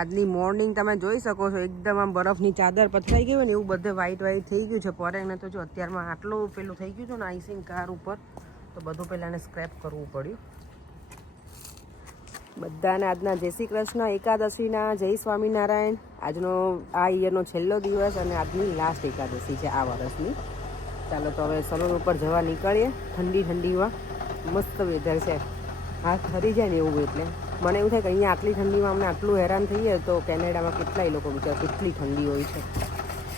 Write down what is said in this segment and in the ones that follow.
આજની મોર્નિંગ તમે જોઈ શકો છો, એકદમ આમ બરફની ચાદર પથરાઈ ગઈ હોય ને એવું બધે વ્હાઈટ થઈ ગયું છે. પરેને તો જો અત્યારમાં આટલું પેલું થઈ ગયું છે ને આઈસિંગ કાર ઉપર, તો બધું પહેલાં એને સ્ક્રેપ કરવું પડ્યું. બધાને આજના જય શ્રી કૃષ્ણ, એકાદશીના જય સ્વામિનારાયણ. આજનો આ યરનો છેલ્લો દિવસ અને આજની લાસ્ટ એકાદશી છે આ વર્ષની. ચાલો તો હવે સલૂન ઉપર જવા નીકળીએ. ઠંડી ઠંડીમાં મસ્ત વેધર છે, હાથ ઠરી જાય ને એવું. એટલે મને એવું થાય કે અહીંયા આટલી ઠંડીમાં અમને આટલું હેરાન થઈએ તો કેનેડામાં કેટલાય લોકો બિચારા કેટલી ઠંડી હોય છે.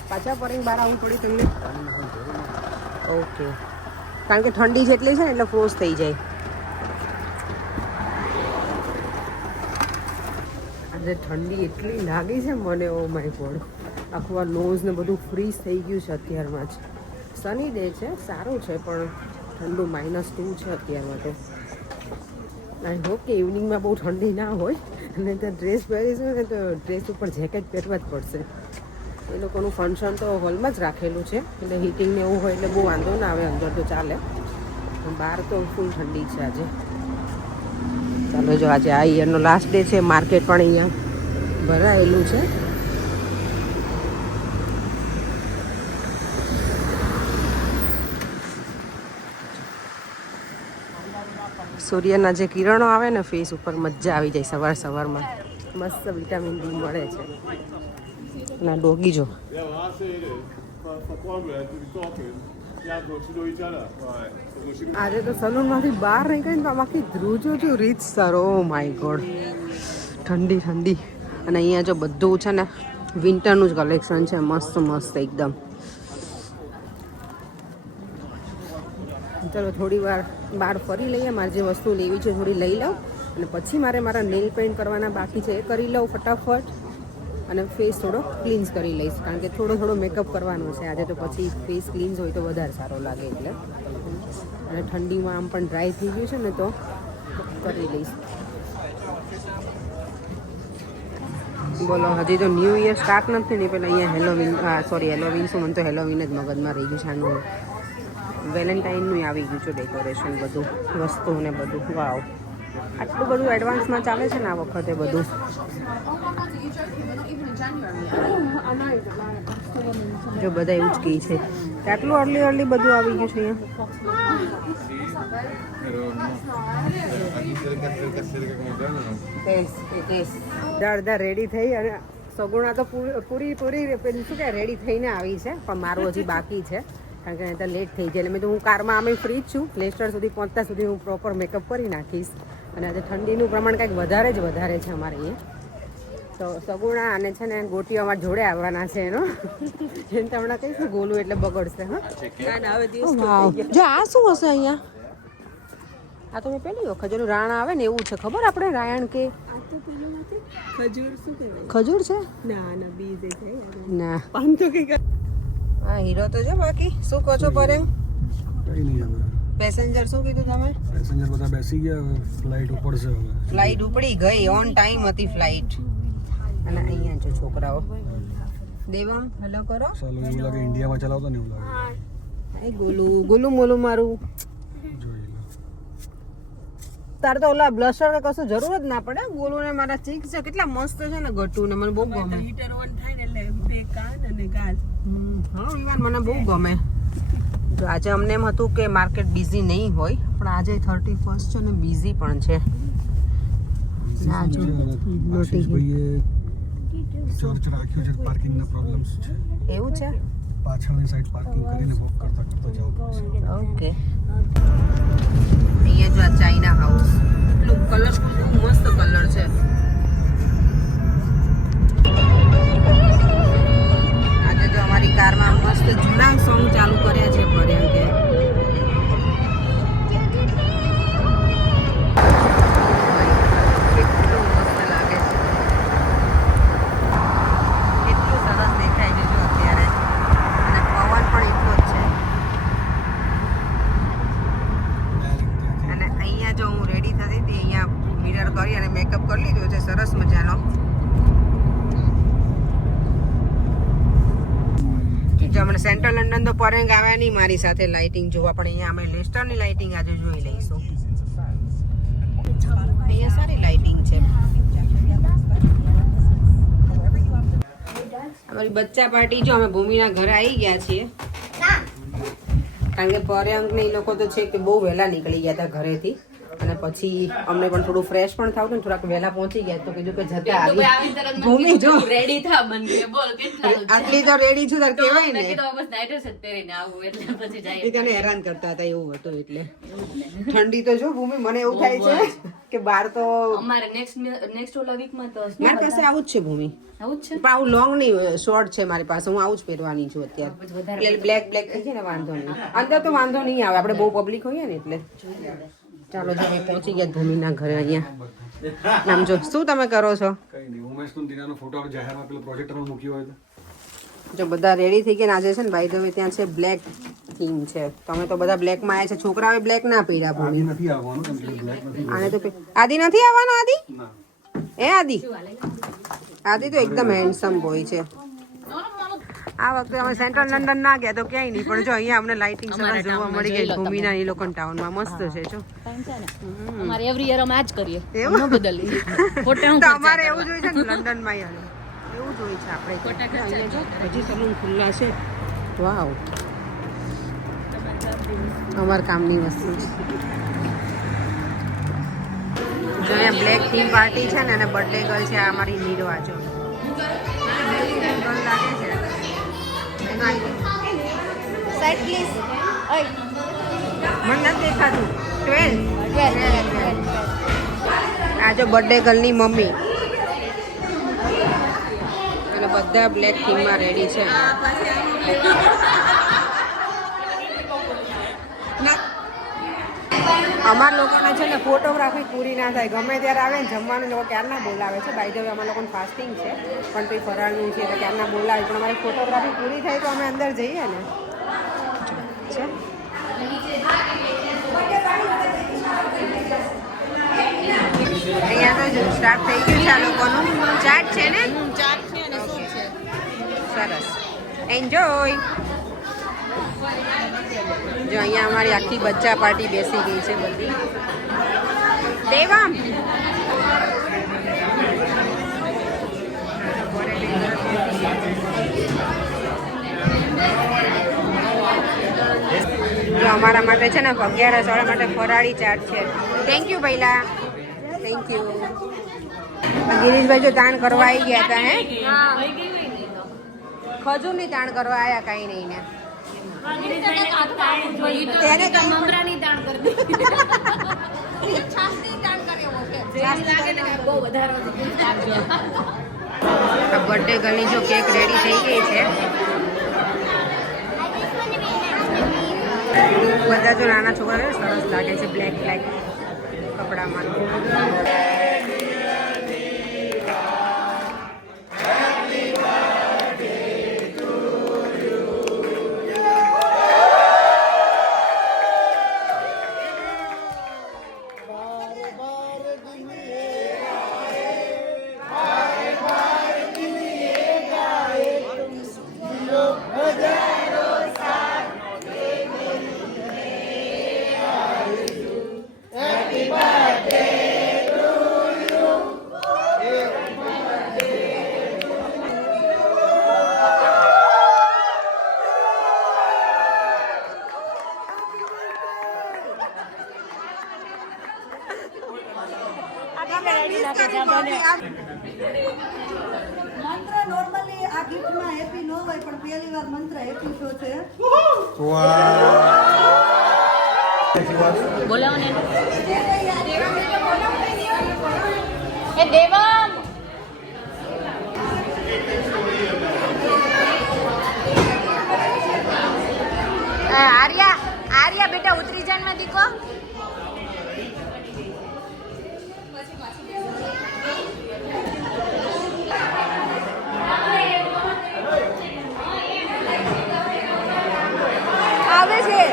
પાછા પડીને બહાર આવવું થોડી ઠંડી. ઓકે, કારણ કે ઠંડી જેટલી છે ને એટલે ફ્રોઝ થઈ જાય. આજે ઠંડી એટલી લાગી છે મને, ઓ માય ગોડ. આખું આ નોઝ ને બધું ફ્રીઝ થઈ ગયું છે અત્યારમાં જ. સની ડે છે, સારું છે, પણ ઠંડુ -2 છે અત્યારમાં. તો આઈ હોપ કે ઇવનિંગમાં બહુ ઠંડી ના હોય, અને ત્યાં ડ્રેસ પહેરીશું ને તો ડ્રેસ ઉપર જેકેટ પહેરવા જ પડશે. એ લોકોનું ફંક્શન તો હોલમાં જ રાખેલું છે, એટલે હીટિંગને એવું હોય એટલે બહુ વાંધો ના આવે, અંદર તો ચાલે. બહાર તો ફૂલ ઠંડી છે આજે. ચાલો જો આજે આ યરનો લાસ્ટ ડે છે, માર્કેટ પણ અહીંયા ભરાયેલું છે. સૂર્યના જે કિરણો આવે ને ફેસ ઉપર, મજા આવી જાય સવાર સવારમાં. મસ્ત વિટામિન ડી મળે છે. ના ડોગી જો આજે તો સલૂનમાંથી બહાર નીકળીને તો આમાંથી ધ્રુજો છું રીચ સર. ઓ માય ગોડ, ઠંડી ઠંડી. અને અહીંયા જો બધું છે ને વિન્ટરનું જ કલેક્શન છે, મસ્ત મસ્ત એકદમ. ચલો થોડી વાર બહાર ફરી લઈએ. મારે જે વસ્તુ લેવી છે થોડી લઈ લઉં, અને પછી મારે મારા નેલ પેઇન્ટ કરવાના બાકી છે એ કરી લઉં ફટાફટ, અને ફેસ થોડો ક્લીન્સ કરી લઈશ, કારણ કે થોડો મેકઅપ કરવાનો છે આજે. તો પછી ફેસ ક્લીન્સ હોય તો વધારે સારો લાગે એટલે. અને ઠંડીમાં આમ પણ ડ્રાય થઈ ગયું છે ને, તો કરી લઈશ. બોલો, હજી તો ન્યૂ યર સ્ટાર્ટ નથી ને પેલા અહીંયા હેલોવીન, હેલોવીન શું, મને તો હેલોવીન જ મગજમાં રહી ગયું છે. આનું વેલેન્ટાઇનનું આવી ગયું છે ડેકોરેશન, બધું વસ્તુ ને બધું. વાવ, આટલું બધું એડવાન્સમાં ચાલે છે ને આ વખતે બધું. જો બધા એવું જ કહે છે કે આટલું અર્લી બધું આવી ગયું છે અહીંયા. અડધા રેડી થઈ, અને સગુણા તો પૂરી પેલું શું કે રેડી થઈને આવી છે, પણ મારું હજી બાકી છે, કારણ કે નહીં તો લેટ થઈ જાય. એટલે મેં તો હું કારમાં આમે ફ્રી જ છું, લેસ્ટર સુધી પહોંચતા સુધી હું પ્રોપર મેકઅપ કરી નાખીશ. અને આજે ઠંડીનું પ્રમાણ કંઈક વધારે જ વધારે છે અમારે અહીંયા. તો સગુણા અને છે ને ગોટીઓ અમારા જોડે આવવાના છે એનો. જેમ કે હમણાં કહીશું ગોલું એટલે બગડશે. હા, જો આ શું હશે અહીંયા? આ તો મેં પહેલી વખત જેનું રાણ આવે ને એવું છે, ખબર આપણે રાયણ કે ખજૂર છે? ના હા, હીરો તો છે. બાકી શું કહો છો પરેમ? કઈ નહીં આવે. પેસેન્જર શું કીધું તમે? પેસેન્જર બધા બેસી ગયા, ફ્લાઇટ ઉપડશે હવે. ફ્લાઇટ ઉપડી ગઈ, ઓન ટાઈમ હતી ફ્લાઇટ. અને અહીંયા જો છોકરાઓ. દેવમ હેલો કરો. ચાલો, એવું લાગે ઇન્ડિયામાં ચલાવતો ને એવું લાગે. એ ગોલું મોલું મારું. તારે તો ઓલા બ્લશર કે કશું જરૂર જ ના પડે. ગોલું ને મારા ચીક્સ છે કેટલા મસ્ત છે ને, ગટુ ને મને બહુ ગમે. હીટર ઓન થાય ને એટલે બે કાન અને ગાલ. હા, ઈવાન મને બહુ ગમે. તો આજે અમને એમ હતું કે માર્કેટ બિઝી નહીં હોય, પણ આજે 31st છે ને બિઝી પણ છે. ચર્ચ રાખ્યો છે, પાર્કિંગના પ્રોબ્લેમ્સ છે. એવું છે? પાછળની સાઈડ પાર્કિંગ કરીને વોક કરતા જવું પડશે. ઓકે. અહીંયા જો આ ચાઇના હાઉસ, એટલું કલર બહુ મસ્ત કલર છે. આજે જો અમારી કારમાં મસ્ત જૂના સોંગ ચાલુ કર્યા છે પર એમ કે મેકઅપ કરી લીધો છે સરસ મજાનો. જો મને સેન્ટ્રલ લંડન તો પરેંગ આવ્યા નહીં મારી સાથે લાઇટિંગ જોવા, પણ અહીંયા અમે લેસ્ટરની લાઇટિંગ આજે જોઈ લઈશું. અહીંયા સારી લાઇટિંગ છે. અમારી બચ્ચા પાર્ટી જો અમે ભૂમિના ઘરે આવી ગયા છીએ કારણ કે પર્યંક ને એ લોકો તો છે કે બહુ વહેલા નીકળી ગયા હતા ઘરેથી અને પછી અમને પણ થોડું ફ્રેશ પણ થાવ ને થોડાક વહેલા પહોંચી ગયા તો કીધું કે જતા આવી ભૂમિ જો રેડી થા બન કે બોલ કેટલા આટલી તો રેડી છું તાર કહેવાય ને તો બસ નાઈટર જ પહેરીને આવું એટલે પછી જાય એ તને હેરાન કરતા હતા એવું હતું એટલે ઠંડી તો જો ભૂમિ મને એવું થાય છે કે બહાર તો અમારે નેક્સ્ટ ઓલા વીકમાં તો મારી પાસે આવું જ છે ભૂમિ આવું જ છે પણ આવું લોંગ નહીં શોર્ટ છે મારી પાસે હું આવું જ પહેરવાની છું અત્યારે એટલે બ્લેક થઈ જાય ને વાંધો નહીં અંદર તો વાંધો નહીં આવે આપણે બહુ પબ્લિક હોઈએ ને એટલે ચાલો જો અમે પહોંચી ગયા ભૂમિના ઘરે અહીંયા નામ જો શું તમે કરો છો કઈ નહીં ઉમેશનો દિનાનો ફોટો આપણે જાહેરમાં પેલો પ્રોજેક્ટરમાં મૂક્યો હોય તો જો બધા રેડી થઈ ગયા આજે છે ને ભાઈ હવે ત્યાં છે બ્લેક થીમ છે તમે તો બધા બ્લેકમાં આવ્યા છે છોકરાઓએ બ્લેક ના પહેર્યા ભૂમિ નથી આવવાનું કેમ કે બ્લેક નથી આને તો આદિ નથી આવવાનો આદિ ના એ આદિ આદિ તો એકદમ હેન્ડસમ બોય છે આ વખતે અમે સેન્ટ્રલ લંડન ના ગયા તો ક્યાંય નહીં પણ જો અહીંયા અમને લાઇટિંગ સરસ જોવા મળી ગઈ ભૂમિના એ લોકો ટાઉનમાં મસ્ત છે જો અમારે એવરી યર અમે આ જ કરીએ એવું? ન બદલી ફોટા તો અમારે એવું જોઈએ છે ને લંડનમાં એવું જોઈએ છે આપણે અહીંયા જો હજી સલૂન ખુલ્લા છે વાવ અમાર કામની વસ્તુ છે જો અહીંયા બ્લેક થીમ પાર્ટી છે ને અને બર્થડે ગર્લ છે આ અમારી નીરવા જો ગર્લ લાગે છે સાઈડ પ્લીઝ ઓય મને નથી દેખાતું 12 આ જો બર્થડે ગર્લની મમ્મી અને બધા બ્લેક થીમમાં રેડી છે અમાર લોકોને છે ને ફોટોગ્રાફી પૂરી ના થાય ગમે ત્યારે આવે ને જમવાનું લોકો ક્યારના બોલાવે છે બાય ધ વે અમારા લોકોને ફાસ્ટિંગ છે પણ કંઈ ફરાળનું છે એટલે ક્યારના બોલાવે પણ અમારી ફોટોગ્રાફી પૂરી થાય તો અમે અંદર જઈએ ને છે અહીંયા તો સ્ટાર્ટ થઈ ગયું છે આ લોકોનું ચાટ છે ને ચાટ છે અને સૂપ છે સરસ એન્જોય જો અહીંયા અમારી આખી બચ્ચા પાર્ટી બેસી ગઈ છે બધી દેવામ જો અમારા માટે છે ને 11 વાળા માટે ફરાળી ચાટ છે થેન્ક યુ પહેલા થેન્ક યુ ગિરીશભાઈ જો તાણ કરવા આવી ગયા હતા હે ખજૂરની તાણ કરવા આવ્યા કઈ નહીં ને તેને કઈ મમરાની દાણ કરી દીધી છાસની દાણ કર્યો છે લાગે ને બહુ વધારે બર્થડે ગર્લની જો કેક રેડી થઈ ગઈ છે બધા જો નાના છોકરા સરસ લાગે છે બ્લેક કપડામાં મંત્ર નોર્મલી આ ગીફ્ટમાં હેપી ન હોય પણ પહેલી વાર મંત્ર હેપી થયો છે બોલાવો ને એ દેવામ આર્યા બેટા ઉતરી જાન માં દીકો આવે છે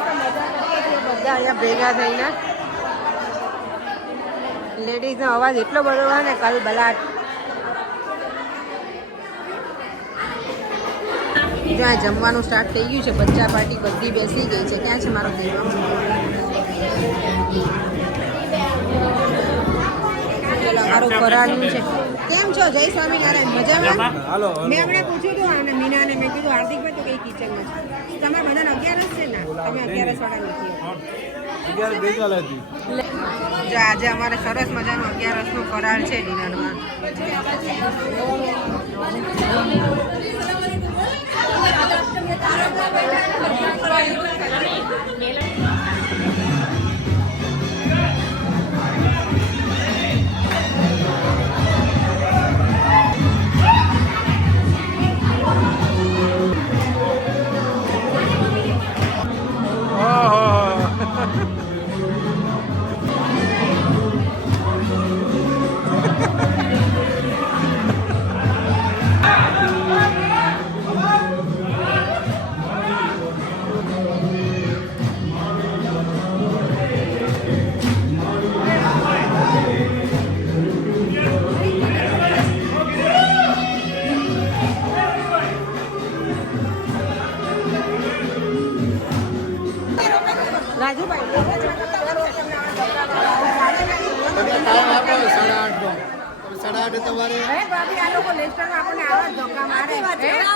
બધા અહીંયા ભેગા થઈને લેડીઝનો અવાજ એટલો બધો હોય ને કલબલાટ. જો આ જમવાનું સ્ટાર્ટ થઈ ગયું છે. બચ્ચા પાર્ટી બધી બેસી ગઈ છે. ક્યાં છે મારો દીવા? મારું ફરાળનું છે. કેમ છો? જય સ્વામિનારાયણ. મજામાં? મેં હમણાં પૂછ્યું હતું અને મીનાને મેં કીધું હાર્દિકભાઈ તો કઈ કિચનમાં છે. તમારે બધાને 11 છે ને? તમે 11 વાળા નથી. જો આજે અમારે સરસ મજાનું 11 નું ફરાળ છે ડિનરમાં.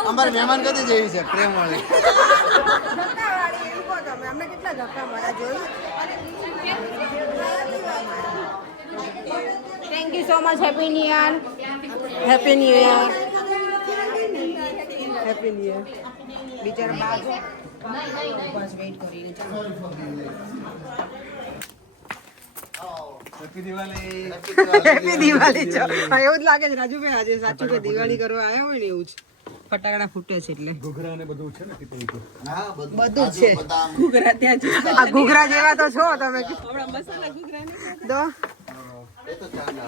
અમારે મહેમાન કદી જેવી છે પ્રેમ વાળી. અમને કેટલા ધક્કા મારા જોયું. Thank you so much. Happy new year. Happy new year. Happy new year. બિચારા બાજુ બસ વેઇટ કરીને હેપી દિવાળી. હેપી દિવાળી. છો એવું જ લાગે છે રાજુભાઈ આજે સાચું કે દિવાળી કરવા આવ્યા હોય ને એવું જ. ફટાકડા ફૂટે છે એટલે ઘૂઘરા ને બધું છે ને ટીપે. હા બધું જ છે. ઘૂઘરા ત્યાં છે. આ ઘૂઘરા જેવા તો છો તમે. મસાલા ઘૂઘરા નહીં દો. એ તો ચાલે.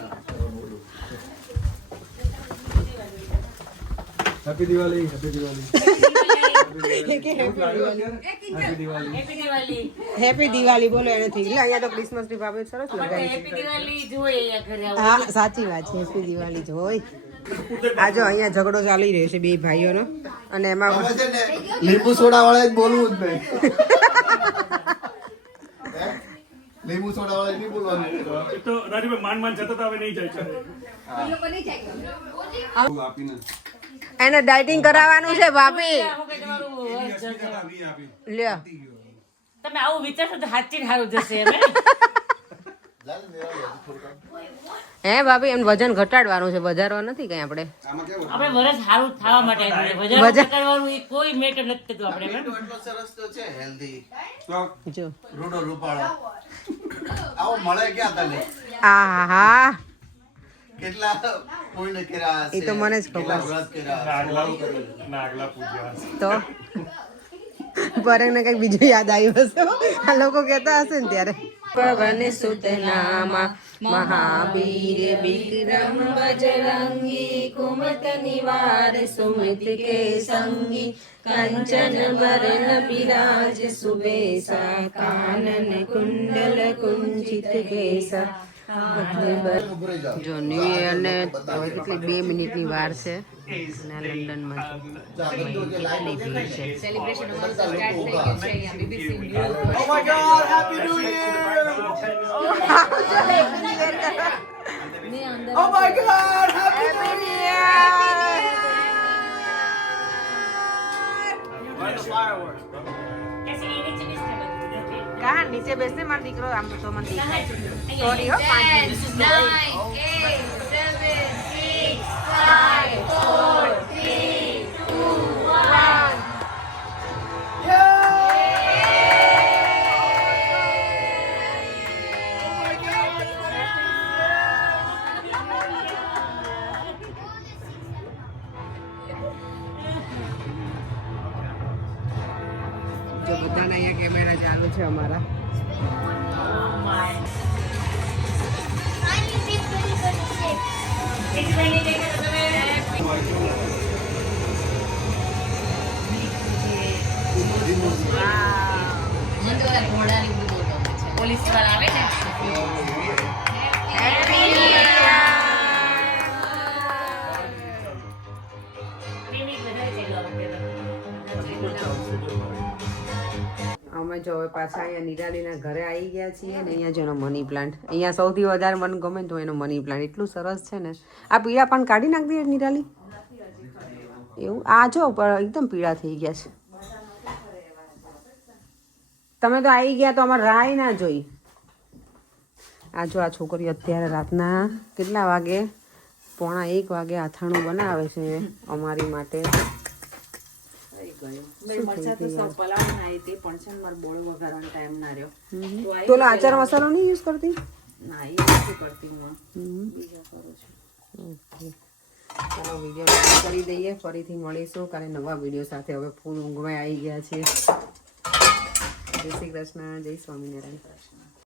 Happy Diwali. Happy Diwali. Happy Diwali બોલો એનેથી. એટલે અહીંયા તો ક્રિસમસ ટ્રી ભાવે સરસ લગાવી છે. હા સાચી વાત છે. હેપી દિવાળી જોઈ. આ જો અહીંયા ઝઘડો ચાલી રહ્યો છે બે ભાઈઓનો અને એમાં લીંબુ સોડા વાળા જ બોલવું જ નહીં. લીંબુ સોડા વાળા નહીં બોલવાનું. તો રાજુભાઈ માંડ જતા હવે નહીં જાય છે. એને ડાયટિંગ કરાવવાનું છે ભાભી. લ્યો તમે આવું વિચારશો તો હાચી સારું જશે. હે ભાભી એમ વજન ઘટાડવાનું છે. વધારવા નથી કઈ આપણે. આપણે વરસ સારું થવા માટે વજન ઘટાડવાનું એ કોઈ મેટર નથી થતું આપણે. એટલો સરસ તો છે હેલ્ધી. જો રૂડો રૂપાળો આવો મળે ક્યાં તને? આ હા કેટલા કોઈને કર્યા એ તો મને જ ખબર. નાગલા પૂજ્યા. તો પરેને કઈક બીજું યાદ આવ્યું હશે. આ લોકો કહેતા હશે ને ત્યારે. પવન સુત નામા મહાવીર વિક્રમ બજરંગી કુમત નિવાર સુમિત કે સંગી કંચન બરન બિરાજ સુબેસા કાનન કુંડલ કુંચિત કેસા. જો ન્યુ યર ને કેટલી 2 મિનિટની વાર છે અને લંડનમાં કેટલી ભીડ છે. સેલિબ્રેશન અમારું તો સ્ટાર્ટ થઈ ગયું છે અહીંયા BBC news. Oh my God, Happy New Year! Oh my God, Happy New Year! ऐसे ये नीचे नहीं है बच्चे. કहा નીચે બેસને મારો દીકરો આમ તો મને દેખાય. સોરી હો 5 મિનિટ. 9 8 7 6 5 4 3 2 1. જો બધાના અહીંયા કેમેરા ચાલુ છે અમારા. પોલીસ વાળા આવે ને. હેપી જો હવે પાછા અહીંયા નિરાલીના ઘરે આવી ગયા છીએ ને અહીંયા જેનો મની પ્લાન્ટ અહીંયા સૌથી વધારે મને ગમે તો એનો મની પ્લાન્ટ એટલું સરસ છે ને આ પીળા પાન કાઢી નાખ દે નિરાલી એવું આ જો એકદમ પીળા થઈ ગયા છે તમે તો આવી ગયા તો અમારે રાહ ના જોઈ આ જો આ છોકરી અત્યારે રાતના કેટલા વાગે 1:45 વાગે અથાણું બનાવે છે અમારી માટે તો આચાર મસાલો નહીં યુઝ કરતી ચાલો વિડીયો કરી દઈએ ફરીથી મળીશું કાલે નવા વિડીયો સાથે હવે ફૂલ ઊંઘમાં આવી ગયા છે જય શ્રી કૃષ્ણ જય સ્વામિનારાયણ.